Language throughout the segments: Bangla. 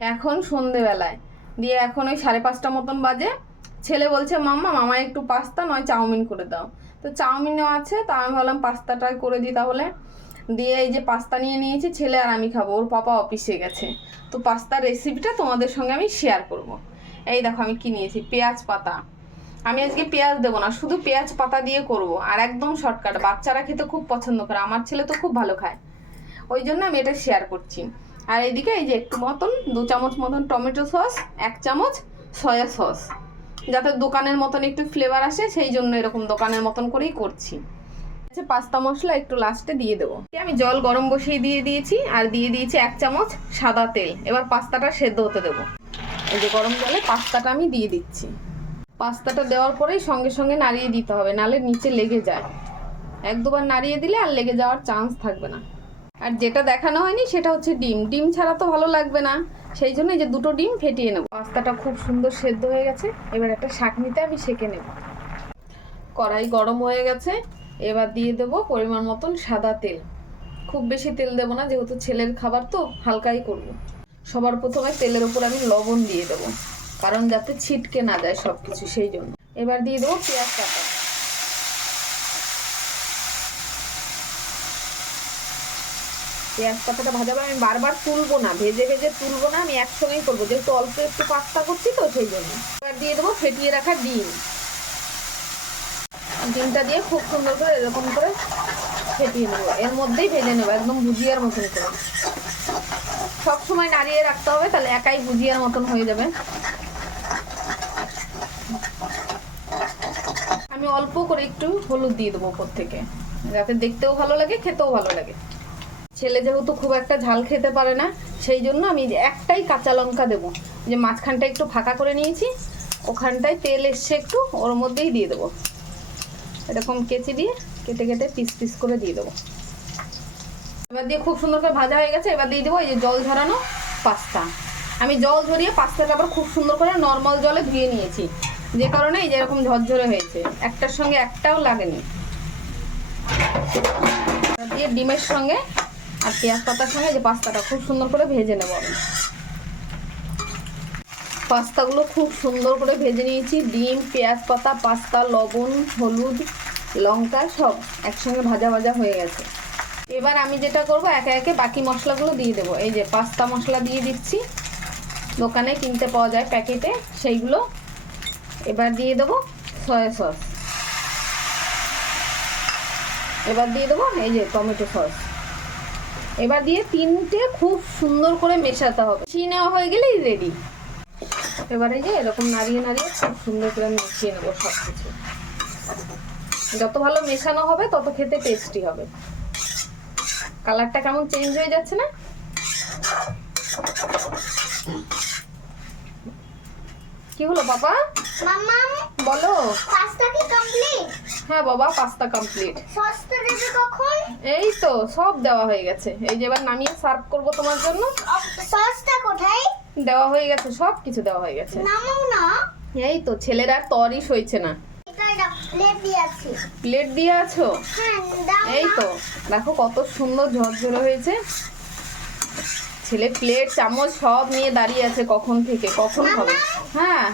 এখন সন্ধেবেলায় দিয়ে এখন ওই 5:30 মতন বাজে। ছেলে বলছে মাম্মা মামা একটু পাস্তা নয় চাউমিন করে দাও। তো চাউমিনও আছে, তা আমি ভাবলাম পাস্তাটাই করে দিই তাহলে। দিয়ে এই যে পাস্তা নিয়ে নিয়েছি, ছেলে আর আমি খাবো, ওর পাপা অফিসে গেছে। তো পাস্তার রেসিপিটা তোমাদের সঙ্গে আমি শেয়ার করব। এই দেখো আমি কি নিয়েছি, পেঁয়াজ পাতা। আমি আজকে পেঁয়াজ দেবো না, শুধু পেঁয়াজ পাতা দিয়ে করব, আর একদম শর্টকাট, বাচ্চারা খেতে খুব পছন্দ করে, আমার ছেলে তো খুব ভালো খায়, ওই জন্য আমি এটা শেয়ার করছি। আর এইদিকে এই যে একটু মতন 2 চামচ মতন টমেটো সস, 1 চামচ সয়া সস, যাতে দোকানের মতন একটু ফ্লেভার আসে, সেই জন্য এরকম দোকানের মতন করেই করছি। পাস্তা মশলা একটু লাস্টে দিয়ে দেবো। আমি জল গরম বসিয়ে দিয়ে দিয়েছি, আর দিয়ে দিয়েছি 1 চামচ সাদা তেল। এবার পাস্তাটা সেদ্ধ হতে দেবো। এই যে গরম জলে পাস্তাটা আমি দিয়ে দিচ্ছি। পাস্তাটা দেওয়ার পরেই সঙ্গে সঙ্গে নাড়িয়ে দিতে হবে, নাহলে নিচে লেগে যায়। 1-2 বার নাড়িয়ে দিলে আর লেগে যাওয়ার চান্স থাকবে না। আর যেটা দেখানো হয়নি সেটা হচ্ছে ডিম। ডিম ছাড়া তো ভালো লাগবে না, সেই জন্য এই যে 2টো ডিম ফেটিয়ে নেব। পাস্তাটা খুব সুন্দর সেদ্ধ হয়ে গেছে, এবার একটা ছাঁকনিতে আমি সেঁকে নেব। কড়াই গরম হয়ে গেছে, এবার দিয়ে দেব পরিমাণ মতন সাদা তেল। খুব বেশি তেল দেবো না, যেহেতু ছেলের খাবার তো হালকাই করব। সবার প্রথমে তেলের উপর আমি লবণ দিয়ে দেবো, কারণ যাতে ছিটকে না যায় সব কিছু, সেই জন্য। এবার দিয়ে দেবো পেঁয়াজ কাটা। পেঁয়াজ পাতাটা ভাজাবো, আমি বারবার তুলবো না, ভেজে ভেজে তুলবো না, আমি একসঙ্গেই করবো, যেহেতু অল্প একটু পাস্তা করছি তো সেই জন্য। এবার দিয়ে দেবো ফেটিয়ে রাখা ডিম। ডিমটা দিয়ে খুব সুন্দর করে এরকম করে ফেটিয়ে নেবো, এর মধ্যেই ভেজে নেবো একদম ভুজিয়ার মতন করে। সব সময় নাড়িয়ে রাখতে হবে, তাহলে একাই ভুজিয়ার মতন হয়ে যাবে। আমি অল্প করে একটু হলুদ দিয়ে দেবো উপর থেকে, যাতে দেখতেও ভালো লাগে, খেতেও ভালো লাগে। ছেলে যেহেতু খুব একটা ঝাল খেতে পারে না, সেই জন্য আমি একটাই কাঁচা লঙ্কা দেবো। যে মাঝখানটা একটু ফাঁকা করে নিয়েছি, ওখানটায় তেল এসছে একটু, ওর মধ্যেই দিয়ে দেবো। এরকম কেচি দিয়ে কেটে কেটে পিস পিস করে দিয়ে দেবো। এবার দিয়ে খুব সুন্দর করে ভাজা হয়ে গেছে, এবার দিয়ে দেবো এই যে জল ঝরানো পাস্তা। আমি জল ঝরিয়ে পাস্তাটা আবার খুব সুন্দর করে নর্মাল জলে ধুয়ে নিয়েছি, যে কারণে এই যে এরকম ঝরঝরে হয়েছে, একটার সঙ্গে একটাও লাগেনি। দিয়ে ডিমের সঙ্গে আর পেঁয়াজ পাতার সঙ্গে যে পাস্তাটা খুব সুন্দর করে ভেজে নেব আমি। পাস্তাগুলো খুব সুন্দর করে ভেজে নিয়েছি, ডিম, পেঁয়াজ পাতা, পাস্তা, লবণ, হলুদ, লঙ্কা সব একসঙ্গে ভাজা ভাজা হয়ে গেছে। এবার আমি যেটা করব, একে একে বাকি মশলাগুলো দিয়ে দেবো। এই যে পাস্তা মশলা দিয়ে দিচ্ছি, দোকানে কিনতে পাওয়া যায় প্যাকেটে, সেইগুলো। এবার দিয়ে দেবো সয়া সস। এবার দিয়ে দেবো এই যে টমেটো সস। এবার দিয়ে 3টে খুব সুন্দর করে মেশাতে হবে, মিশিয়ে নেওয়া হয়ে গেলেই রেডি। এবার এই যে এরকম নাড়িয়ে নাড়িয়ে খুব সুন্দর করে মিশিয়ে নেবো সব কিছু। যত ভালো মেশানো হবে তত খেতে টেস্টি হবে। কালারটা কেমন চেঞ্জ হয়ে যাচ্ছে না? কি হলো বাবা? মাম্মাম বলো। পাস্তা কি কমপ্লিট? হ্যাঁ বাবা, পাস্তা কমপ্লিট। সসটা দেবে কখন? এই তো সব দেওয়া হয়ে গেছে, এই যে এবার নামিয়ে সার্ভ করব তোমার জন্য। সসটা কোথায়? দেওয়া হয়ে গেছে, সব কিছু দেওয়া হয়ে গেছে। নামাও না। এই তো ছেলের আর তরই সইছে না। এটা প্লেট দিয়ে আছে। প্লেট দিয়ে আছো? হ্যাঁ দাও। এই তো দেখো কত সুন্দর ঝরঝরে হয়েছে। ছেলে প্লেট চামচ সব নিয়ে দাঁড়িয়ে আছে কখন থেকে, কখন খাবে। হ্যাঁ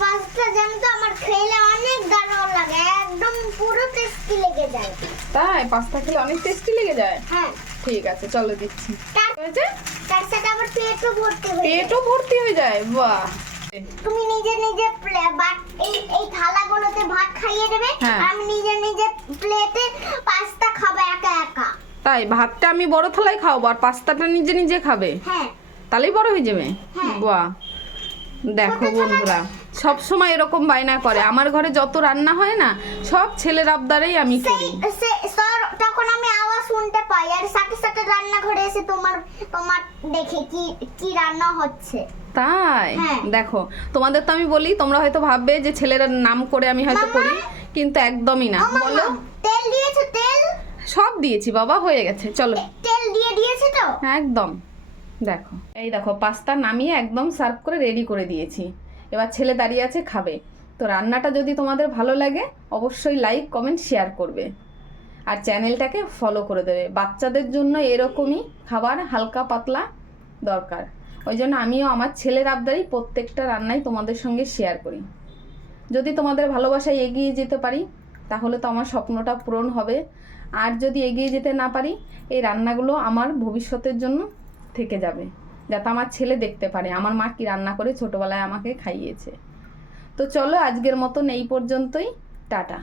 পাস্তা জানো তো আমার খেলে অনেক দারুণ লাগে, একদম পুরো টেস্টি লেগে যায়। তাই? পাস্তা খেলে অনেক টেস্টি লেগে যায়? হ্যাঁ ঠিক আছে চলো দিচ্ছি। হয়েছে? তার সাথে আবার পেটও ভর্তি হয়ে যায়। পেটও ভর্তি হয়ে যায়, বাহ। তুমি নিজে নিজে এই থালাগুলোতে ভাত খাইয়ে দেবে, হ্যাঁ। আমি নিজে নিজে প্লেটে পাস্তা খাবো একা একা। তাই? ভাতটা আমি বড় থালায় খাওয়াবো, আর পাস্তাটা নিজে নিজে খাবে? হ্যাঁ তাহলেই বড় হয়ে যাবে। হ্যাঁ। বাহ, দেখো বন্ধুরা, সব সময় এরকম বায়না করে। আমার ঘরে যত রান্না হয় না, সব ছেলের আবদারেই আমি করি। তখন আমি আওয়াজ শুনতে পাই, আর সাথে সাথে রান্নাঘরে এসে তোমার তোমার দেখে কি কি রান্না হচ্ছে। তাই? হ্যাঁ। দেখো, তোমাদের তো আমি বলি, তোমরা হয়তো ভাববে যে ছেলের নাম করে আমি হয়তো মামা। করি, কিন্তু একদমই না। ও মামা, বলো। তেল দিয়েছো? তেল সব দিয়েছি বাবা, হয়ে গেছে, চলো। তেল দিয়েছে তো? একদম। দেখো, এই দেখো পাস্তা নামিয়ে একদম সার্ভ করে রেডি করে দিয়েছি। এবার ছেলে দাঁড়িয়ে আছে, খাবে। তো রান্নাটা যদি তোমাদের ভালো লাগে, অবশ্যই লাইক, কমেন্ট, শেয়ার করবে, আর চ্যানেলটাকে ফলো করে দেবে। বাচ্চাদের জন্য এরকমই খাবার হালকা পাতলা দরকার। ওই জন্য আমিও আমার ছেলের আবদারই প্রত্যেকটা রান্নাই তোমাদের সঙ্গে শেয়ার করি। যদি তোমাদের ভালোবাসায় এগিয়ে যেতে পারি তাহলে তো আমার স্বপ্নটা পূরণ হবে। আর যদি এগিয়ে যেতে না পারি, এই রান্নাগুলো আমার ভবিষ্যতের জন্য থেকে যাবে, যাতে আমার ছেলে দেখতে পারে আমার মা কি রান্না করে ছোটোবেলায় আমাকে খাইয়েছে। তো চলো আজকের মতন এই পর্যন্তই, টাটা।